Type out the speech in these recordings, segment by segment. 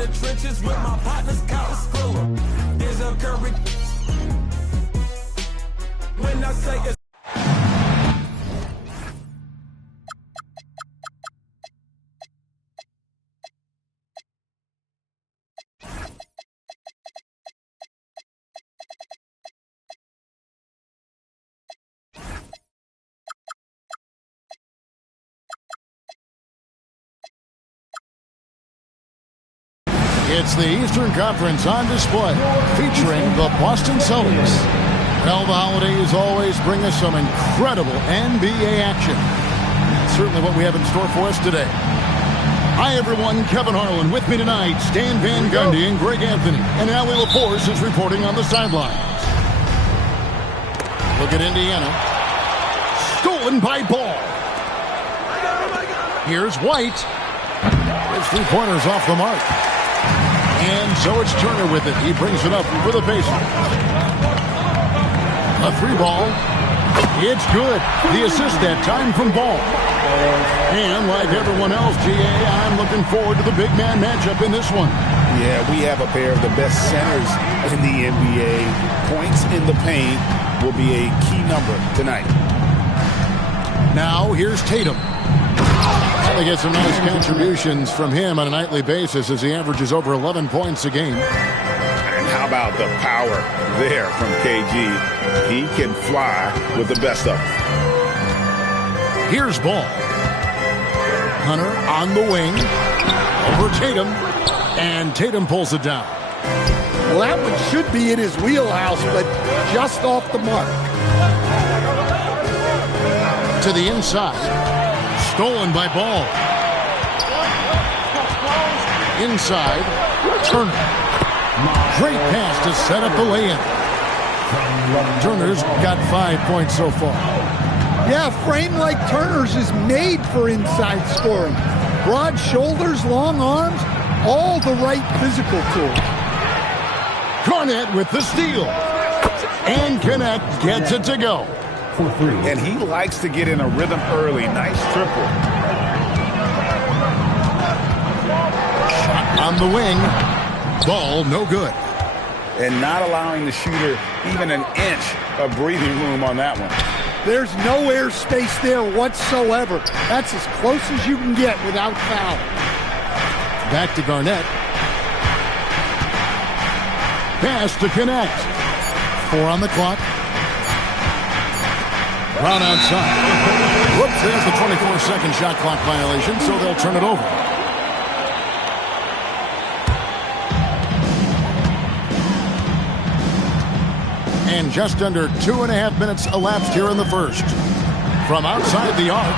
the trenches with my partners, count Skrilla. There's a Curry. When I say it's It's the Eastern Conference on display, featuring the Boston Celtics. Well, the holidays always bring us some incredible NBA action. That's certainly what we have in store for us today. Hi, everyone. Kevin Harlan with me tonight. Stan Van Gundy and Greg Anthony. And Allie LaForce is reporting on the sidelines. Look at Indiana. Stolen by Ball. Here's White. His 3 pointers off the mark. And so it's Turner with it. He brings it up for the Pacers. A 3-ball. It's good. The assist that time from Ball. And like everyone else, GA, I'm looking forward to the big man matchup in this one. Yeah, we have a pair of the best centers in the NBA. Points in the paint will be a key number tonight. Now here's Tatum. They get some nice contributions from him on a nightly basis as he averages over 11 points a game. And how about the power there from KG? He can fly with the best of them. Here's Ball. Hunter on the wing. Over Tatum. And Tatum pulls it down. Well, that one should be in his wheelhouse, but just off the mark. To the inside. Stolen by Ball. Inside, Turner. Great pass to set up the lay-in. Turner's got 5 points so far. Yeah, a frame like Turner's is made for inside scoring. Broad shoulders, long arms, all the right physical tools. Garnett with the steal. And Connect gets it to go. And he likes to get in a rhythm early. Nice triple. Shot on the wing. Ball no good. And not allowing the shooter even an inch of breathing room on that one. There's no air space there whatsoever. That's as close as you can get without foul. Back to Garnett. Pass to Connect. 4 on the clock. Brown outside. Whoops, there's the 24-second shot clock violation, so they'll turn it over. And just under 2.5 minutes elapsed here in the first. From outside the arc,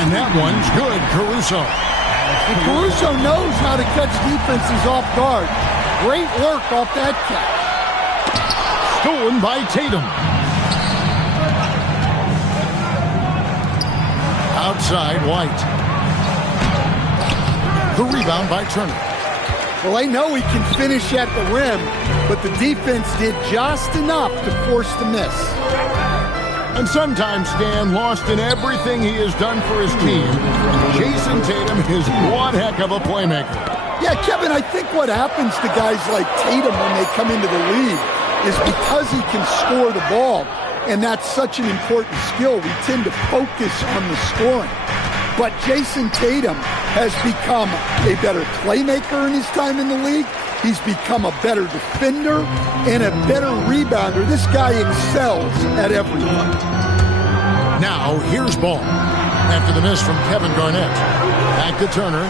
and that one's good, Caruso. And Caruso knows how to catch defenses off guard. Great work off that catch. Stolen by Tatum. Outside, White. The rebound by Turner. Well, they know he can finish at the rim, but the defense did just enough to force the miss. And sometimes, Stan, lost in everything he has done for his team, Jason Tatum is one heck of a playmaker. Yeah, Kevin, I think what happens to guys like Tatum when they come into the league is because he can score the ball, and that's such an important skill, we tend to focus on the scoring. But Jason Tatum has become a better playmaker in his time in the league. He's become a better defender and a better rebounder. This guy excels at everything. Now, here's Ball. After the miss from Kevin Garnett. Back to Turner.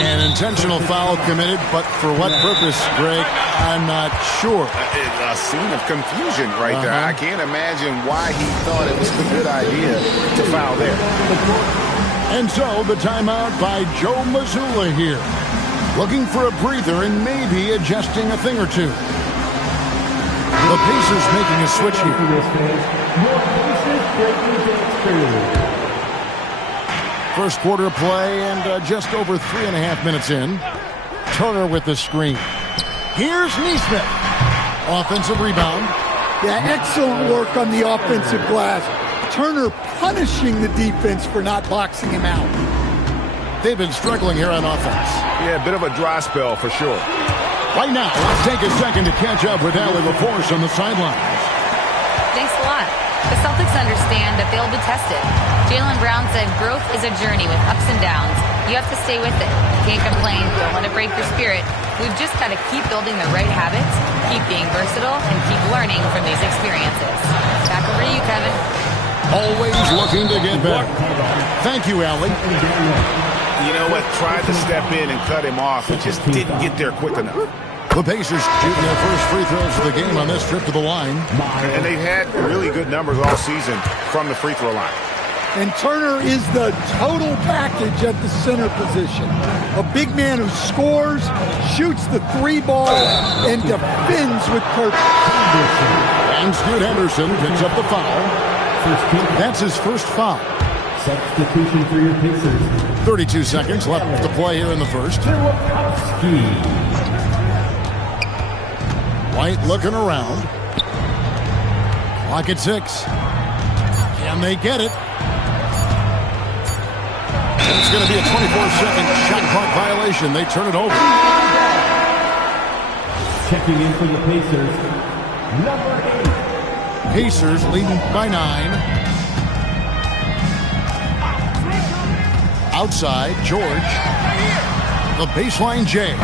An intentional foul committed, but for what purpose, Greg? I'm not sure. A scene of confusion right there. I can't imagine why he thought it was a good idea to foul there. And so the timeout by Joe Mazzulla here. Looking for a breather and maybe adjusting a thing or two. The Pacers making a switch here. First quarter play and just over 3.5 minutes in. Turner with the screen. Here's Nesmith. Offensive rebound. Yeah, excellent work on the offensive glass. Turner punishing the defense for not boxing him out. they've been struggling here on offense. Yeah, a bit of a dry spell for sure. Right now, let's take a second to catch up with Allie LaForce on the sideline. Thanks a lot. The Celtics understand that they'll be tested. Jaylen Brown said growth is a journey with ups and downs. You have to stay with it. You can't complain. Don't let it break your spirit. We've just got to keep building the right habits, keep being versatile, and keep learning from these experiences. Back over to you, Kevin. Always looking to get better. Thank you, Allie. You know what? Tried to step in and cut him off, but just didn't get there quick enough. The Pacers shooting their first free throws of the game on this trip to the line. And they've had really good numbers all season from the free throw line. And Turner is the total package at the center position. A big man who scores, shoots the three ball, and defends with purpose. And Scoot Henderson picks up the foul. That's his first foul. Substitution for your Pacers. 32 seconds left to play here in the first. White looking around. Clock at 6. Can they get it? It's going to be a 24-second shot clock violation. They turn it over. Checking in for the Pacers, number 8. Pacers leading by 9. Outside, George. The baseline, Jay.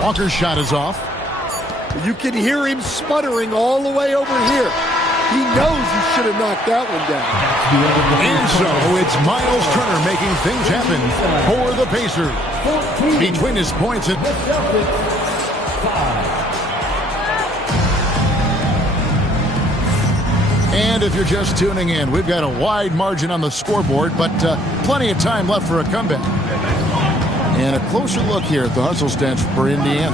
Walker's shot is off. You can hear him sputtering all the way over here. He knows he should have knocked that one down. And so it's Miles Turner making things happen for the Pacers. Between his points and And if you're just tuning in, we've got a wide margin on the scoreboard, but plenty of time left for a comeback. And a closer look here at the hustle stats for Indiana.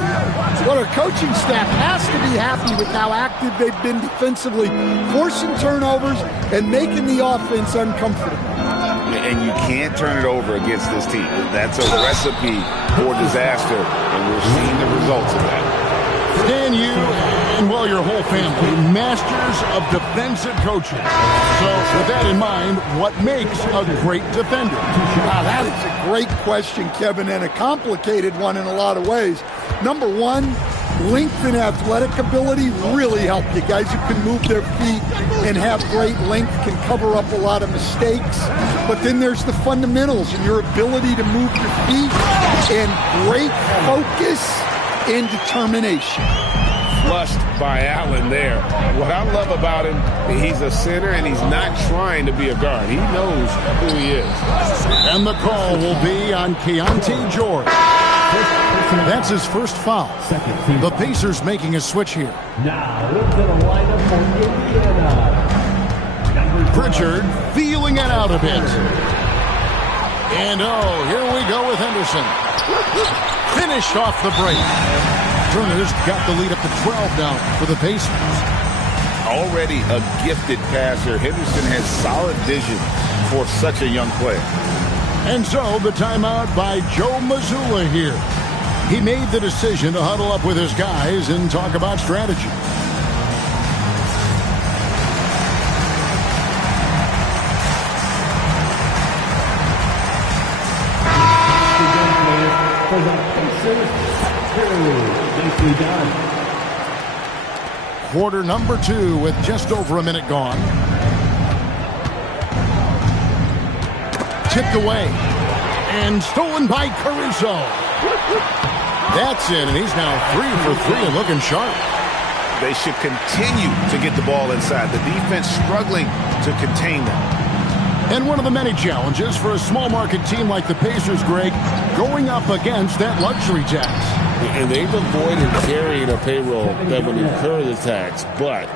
Well, our coaching staff has to be happy with how active they've been defensively, forcing turnovers and making the offense uncomfortable. And you can't turn it over against this team. That's a recipe for disaster, and we're seeing the results of that. Dan, you and, well, your whole family, masters of defensive coaching. So with that in mind, what makes a great defender? Wow, that is a great question, Kevin, and a complicated one in a lot of ways. Number one, length and athletic ability really help you. Guys who can move their feet and have great length can cover up a lot of mistakes. But then there's the fundamentals and your ability to move your feet and great focus and determination. Flushed by Allen there. What I love about him, he's a center and he's not trying to be a guard. He knows who he is. And the call will be on Keontae George. That's his first foul. The Pacers making a switch here. Now into the lineup for Indiana. Pritchard feeling it out a bit. And oh, here we go with Henderson. Finished off the break. Turner's got the lead up to 12 now for the Pacers. Already a gifted passer, Henderson has solid vision for such a young player. And so the timeout by Joe Mazzulla here. He made the decision to huddle up with his guys and talk about strategy. For the Pacers, nicely done. Quarter number 2 with just over a minute gone. Tipped away and stolen by Caruso. That's it, and he's now 3 for 3 and looking sharp. They should continue to get the ball inside. The defense struggling to contain them. And one of the many challenges for a small market team like the Pacers, Greg, going up against that luxury tax. And they've avoided carrying a payroll that would incur the tax. But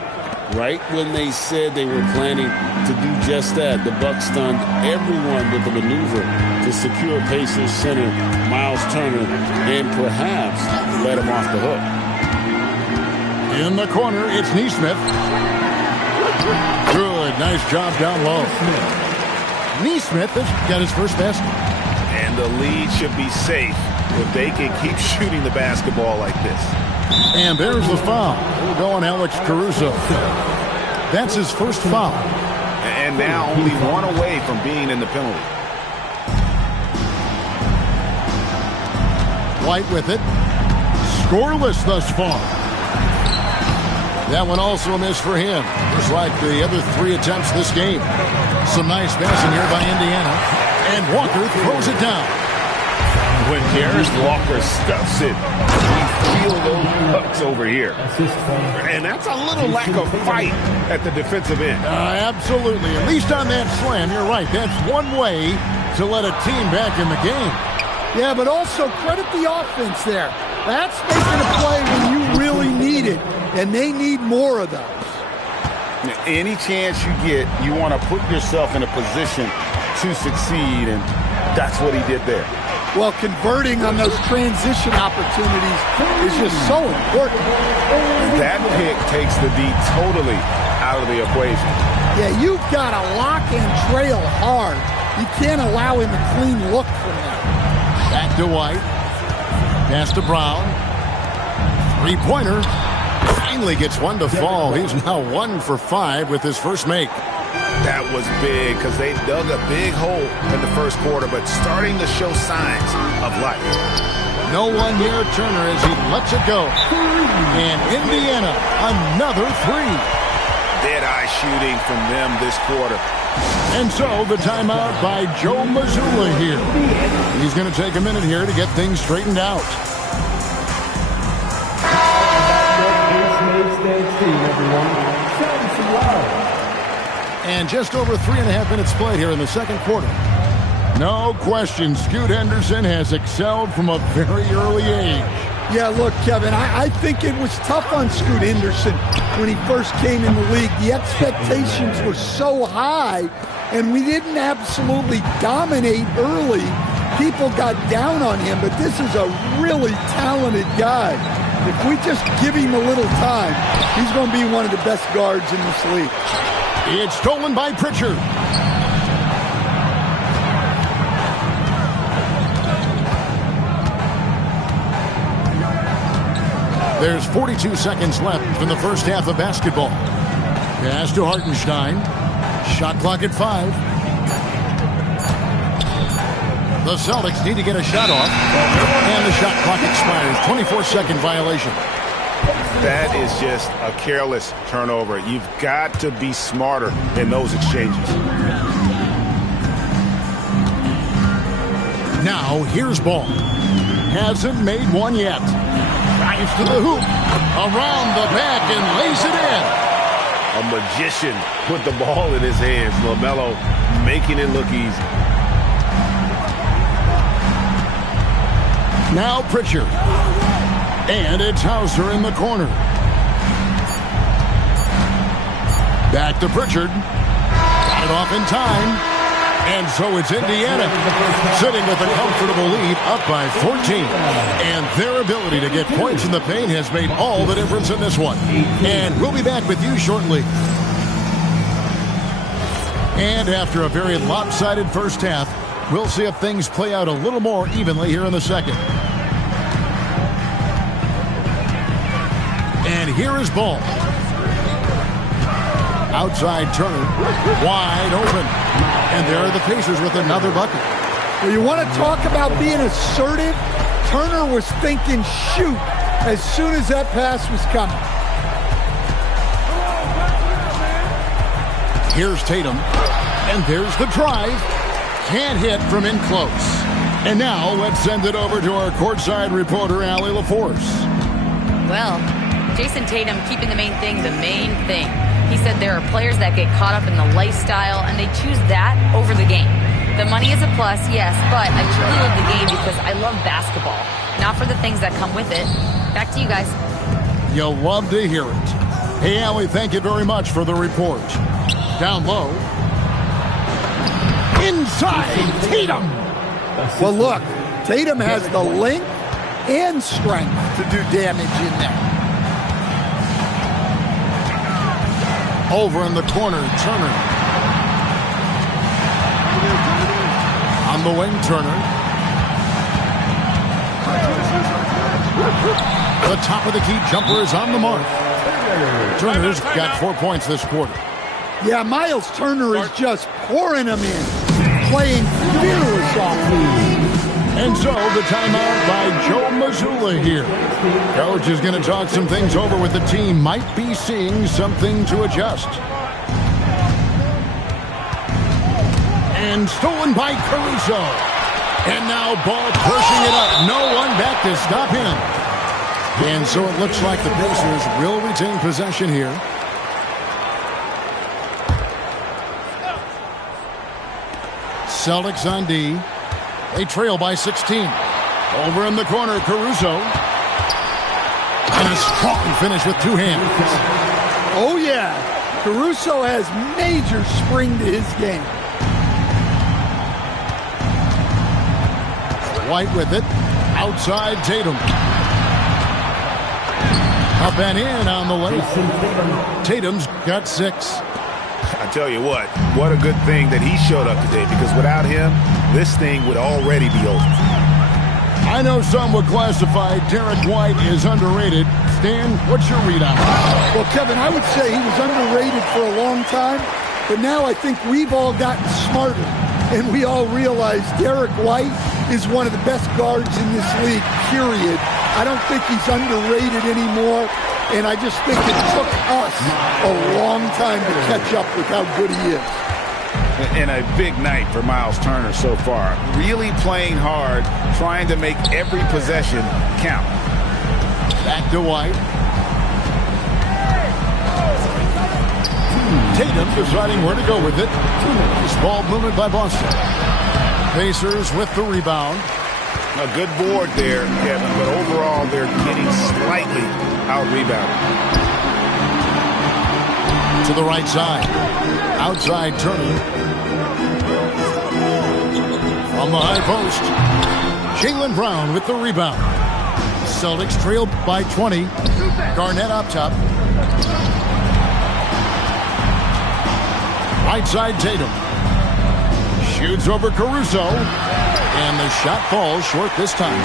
right when they said they were planning to do just that, the Bucks stunned everyone with a maneuver to secure Pacers center Miles Turner and perhaps let him off the hook. In the corner, it's Nesmith. Good, nice job down low. Nesmith has got his first basket. And the lead should be safe if they can keep shooting the basketball like this. And there's the foul. We'll go on Alex Caruso. That's his first foul. And now only one away from being in the penalty. White with it. Scoreless thus far. That one also a miss for him, just like the other 3 attempts this game. Some nice passing here by Indiana. And Walker throws it down. When Darius Walker stuffs it, we feel those bucks over here. And that's a little lack of fight at the defensive end. Absolutely. At least on that slam, you're right. That's one way to let a team back in the game. Yeah, but also credit the offense there. That's making a play when you really need it, and they need more of those. Any chance you get, you want to put yourself in a position to succeed, and that's what he did there. Well, converting on those transition opportunities is just so important. That pick takes the D totally out of the equation. Yeah, you've got to lock and trail hard. You can't allow him a clean look from that. Back to White. Pass to Brown. Three-pointer. Finally gets one to fall. He's now 1 for 5 with his first make. That was big because they dug a big hole in the first quarter, but starting to show signs of life. No one near Turner as he lets it go. And Indiana, another 3. Dead-eye shooting from them this quarter. And so the timeout by Joe Mazzulla here. He's going to take a minute here to get things straightened out. And just over 3.5 minutes played here in the second quarter. No question, Scoot Henderson has excelled from a very early age. Yeah, look, Kevin, I think it was tough on Scoot Henderson when he first came in the league. The expectations were so high, and we didn't absolutely dominate early. People got down on him, but this is a really talented guy. If we just give him a little time, he's going to be one of the best guards in this league. It's stolen by Pritchard. There's 42 seconds left in the first half of basketball. Pass to Hartenstein. Shot clock at 5. The Celtics need to get a shot off. And the shot clock expires. 24-second violation. That is just a careless turnover. You've got to be smarter in those exchanges. Now, here's Ball. Hasn't made one yet. Drives to the hoop. Around the back and lays it in. A magician put the ball in his hands. LaMelo making it look easy. Now Pritchard. And it's Hauser in the corner. Back to Pritchard. Got it off in time. And so it's Indiana sitting with a comfortable lead up by 14. And their ability to get points in the paint has made all the difference in this one. And we'll be back with you shortly. And after a very lopsided first half, we'll see if things play out a little more evenly here in the second. And here is Ball. Outside Turner. Wide open. And there are the Pacers with another bucket. Well, you want to talk about being assertive? Turner was thinking shoot as soon as that pass was coming. Here's Tatum. And there's the drive. Can't hit from in close. And now let's send it over to our courtside reporter, Allie LaForce. Well, Jason Tatum keeping the main thing. He said there are players that get caught up in the lifestyle, and they choose that over the game. The money is a plus, yes, but I truly love the game because I love basketball, not for the things that come with it. Back to you guys. You'll love to hear it. Hey, Allie, thank you very much for the report. Down low. Inside, Tatum. Well, look, Tatum has the length and strength to do damage in there. Over in the corner, Turner. On the wing, Turner. The top of the key jumper is on the mark. Turner's got 4 points this quarter. Yeah, Miles Turner is just pouring them in, playing fearless offense. And so the timeout by Joe Mazzulla here. Coach is going to talk some things over with the team. Might be seeing something to adjust. And stolen by Caruso. And now Ball pushing it up. No one back to stop him. And so it looks like the Pacers will retain possession here. Celtics on D. They trail by 16. Over in the corner, Caruso. And a strong finish with two hands. Oh, yeah. Caruso has major spring to his game. White with it. Outside Tatum. Up and in on the layup. Tatum's got 6. I tell you what a good thing that he showed up today, because without him, this thing would already be over. I know some would classify Derek White as underrated. Stan, what's your read on it? Well, Kevin, I would say he was underrated for a long time, but now I think we've all gotten smarter, and we all realize Derek White is one of the best guards in this league, period. I don't think he's underrated anymore, and I just think it took us a long time to catch up with how good he is. And a big night for Miles Turner so far. Really playing hard, trying to make every possession count. Back to White. Tatum deciding where to go with it. This ball movement by Boston. Pacers with the rebound. A good board there, Kevin, but overall they're getting slightly out-rebounded. To the right side. Outside Turner. From the high post. Jaylen Brown with the rebound. Celtics trailed by 20. Garnett up top. Right side Tatum. Shoots over Caruso. And the shot falls short this time.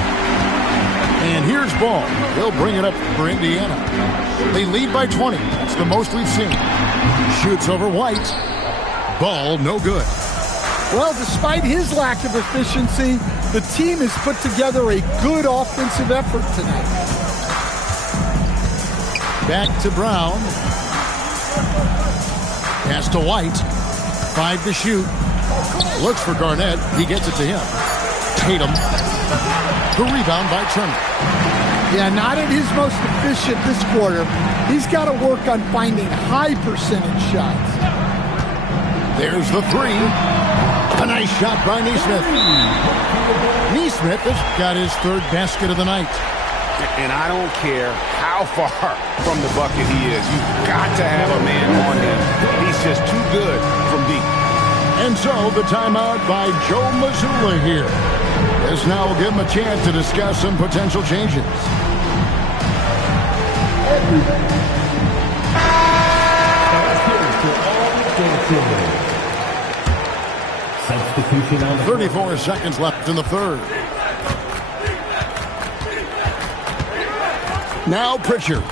And here's Ball. He'll bring it up for Indiana. They lead by 20. That's the most we've seen. Shoots over White. Ball no good. Well, despite his lack of efficiency, the team has put together a good offensive effort tonight. Back to Brown. Pass to White. 5 to shoot. Looks for Garnett. He gets it to him. Tatum. The rebound by Turner. Yeah, not at his most efficient this quarter. He's got to work on finding high percentage shots. There's the 3. A nice shot by Nesmith. Nesmith has got his 3rd basket of the night. And I don't care how far from the bucket he is. You've got to have a man on him. He's just too good from deep. And so the timeout by Joe Mazzulla here. This now will give him a chance to discuss some potential changes. Substitution on 34 seconds left in the 3rd. Now Pritchard.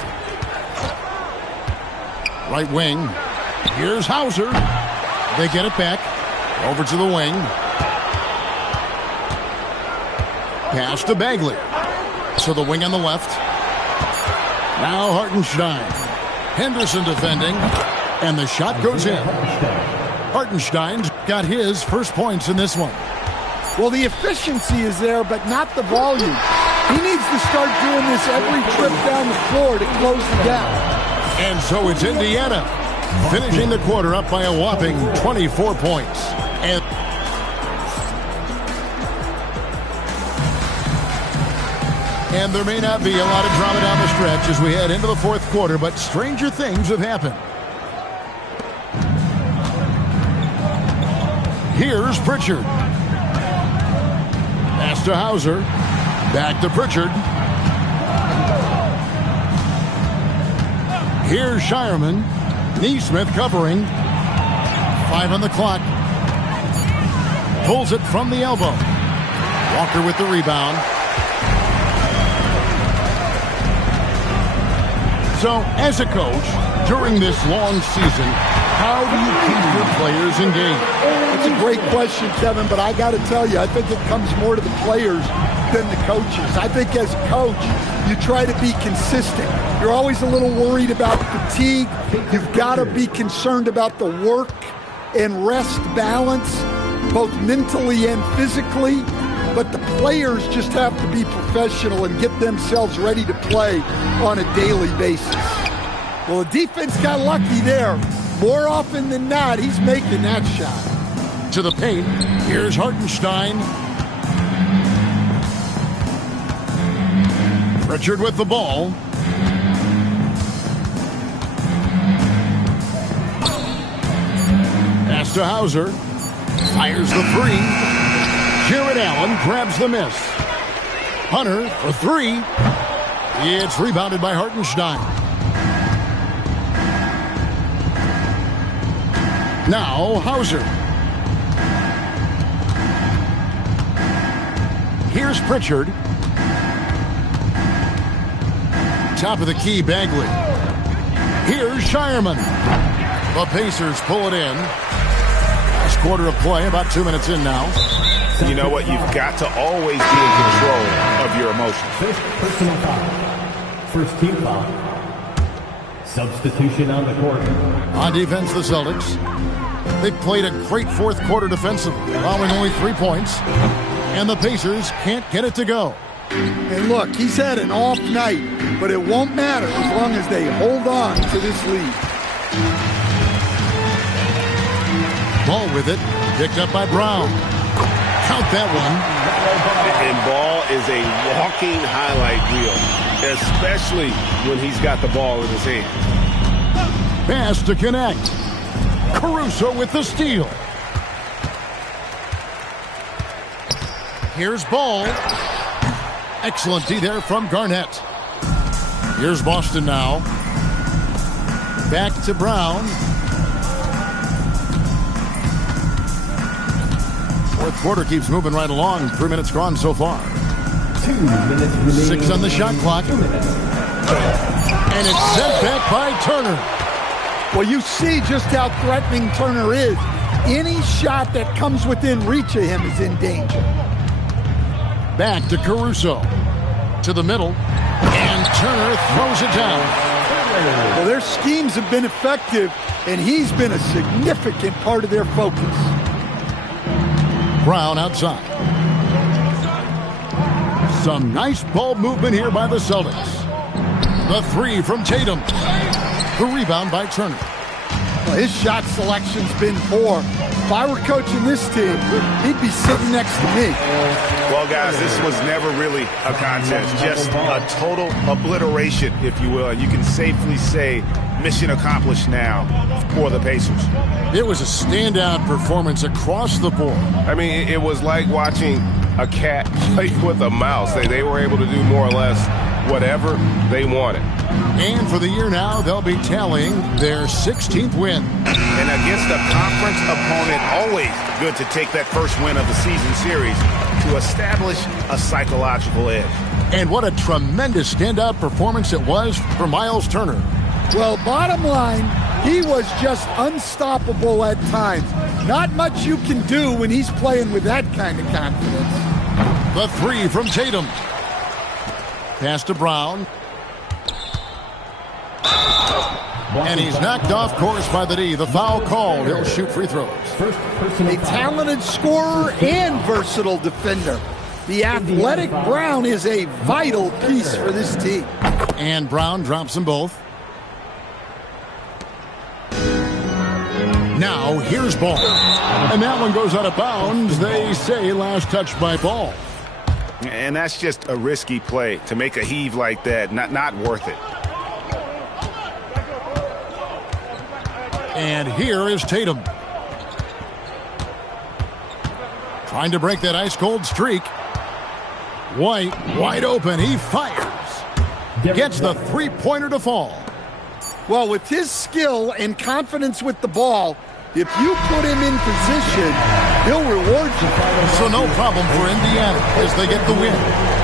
Right wing. Here's Hauser. They get it back. Over to the wing. Pass to Bagley. So the wing on the left. Now Hartenstein. Henderson defending. And the shot goes in. Hartenstein's got his first points in this one. Well, the efficiency is there, but not the volume. He needs to start doing this every trip down the floor to close the gap. And so it's Indiana finishing the quarter up by a whopping 24 points. And there may not be a lot of drama down the stretch as we head into the 4th quarter, but stranger things have happened. Here's Pritchard. Pass to Hauser. Back to Pritchard. Here's Shireman. Nesmith covering. 5 on the clock. Pulls it from the elbow. Walker with the rebound. So, as a coach, during this long season, How do you keep your players engaged? That's a great question, Kevin, but I got to tell you, I think it comes more to the players than the coaches. I think as a coach, you try to be consistent. You're always a little worried about fatigue. You've got to be concerned about the work and rest balance, both mentally and physically. But the players just have to be professional and get themselves ready to play on a daily basis. Well, the defense got lucky there. More often than not, he's making that shot. To the paint, here's Hartenstein. Pritchard with the ball. Pass to Hauser. Fires the three. Jared Allen grabs the miss. Hunter for three. It's rebounded by Hartenstein. Now Hauser. Here's Pritchard. Top of the key, Bagley. Here's Shireman. The Pacers pull it in. Last quarter of play, about 2 minutes in now. You know what? You've got to always be in control of your emotions. First personal foul. First team foul. Substitution on the court. On defense, the Celtics. They played a great fourth quarter defensively, allowing only 3 points. And the Pacers can't get it to go. And look, he's had an off night, but it won't matter as long as they hold on to this lead. Ball with it, picked up by Brown. Count that one. And Ball is a walking highlight reel, especially when he's got the ball in his hand. Pass to connect. Caruso with the steal. Here's Ball. Excellent D there from Garnett. Here's Boston now. Back to Brown. Fourth quarter keeps moving right along. 3 minutes gone so far. 2 minutes remaining. 6 on the shot clock. And it's sent back by Turner. Well, you see just how threatening Turner is. Any shot that comes within reach of him is in danger. Back to Caruso. To the middle. And Turner throws it down. Well, their schemes have been effective, and he's been a significant part of their focus. Brown outside. Some nice ball movement here by the Celtics. The three from Tatum. The rebound by Turner. Well, his shot selection's been poor. If I were coaching this team, he'd be sitting next to me. Well, guys, this was never really a contest. Just a total obliteration, if you will. And you can safely say mission accomplished now for the Pacers. It was a standout performance across the board. I mean, it was like watching a cat play with a mouse. They were able to do more or less whatever they wanted. And for the year now, they'll be tallying their 16th win. And against a conference opponent, always good to take that first win of the season series to establish a psychological edge. And what a tremendous standout performance it was for Miles Turner. Well, bottom line, he was just unstoppable at times. Not much you can do when he's playing with that kind of confidence. The three from Tatum. Pass to Brown. And he's knocked off course by the D. The foul called. He'll shoot free throws. A talented scorer and versatile defender. The athletic Brown is a vital piece for this team. And Brown drops them both. Now here's Ball. And that one goes out of bounds. They say last touch by Ball. And that's just a risky play. To make a heave like that, not worth it. And here is Tatum. Trying to break that ice-cold streak. White, wide open. He fires. Gets the three-pointer to fall. Well, with his skill and confidence with the ball, if you put him in position, he'll reward you. So no problem for Indiana as they get the win.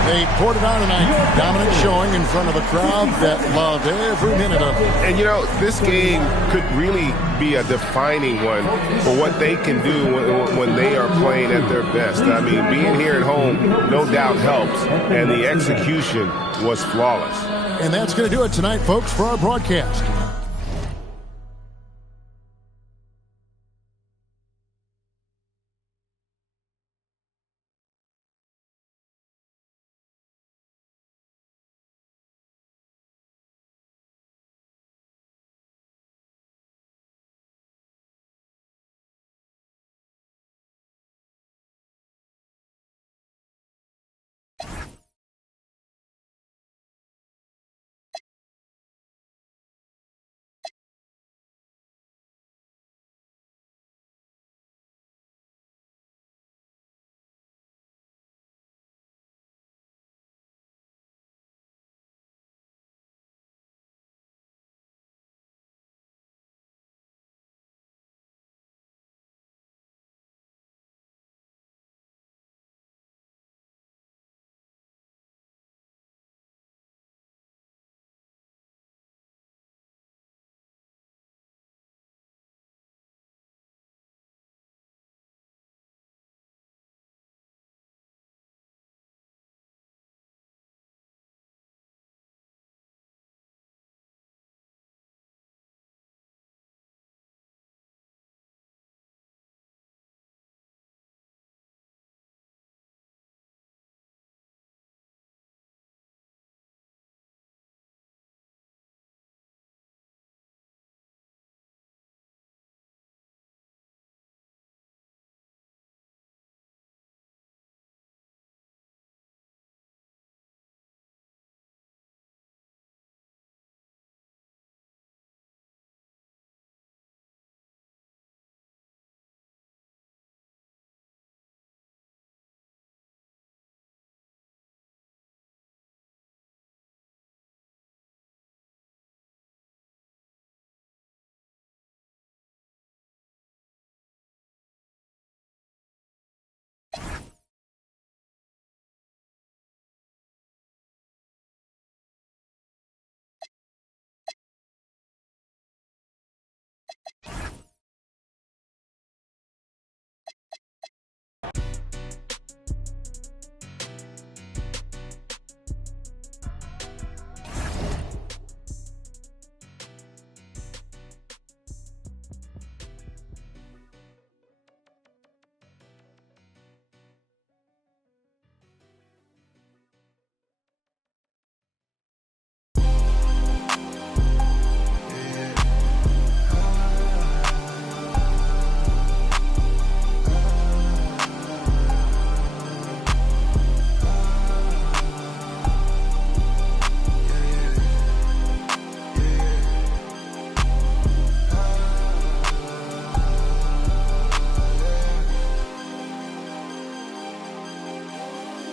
They poured it on tonight. Dominant showing in front of a crowd that loved every minute of it. And, you know, this game could really be a defining one for what they can do when they are playing at their best. I mean, being here at home no doubt helps, and the execution was flawless. And that's going to do it tonight, folks, for our broadcast.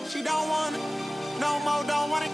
She don't want it, no more, don't want it.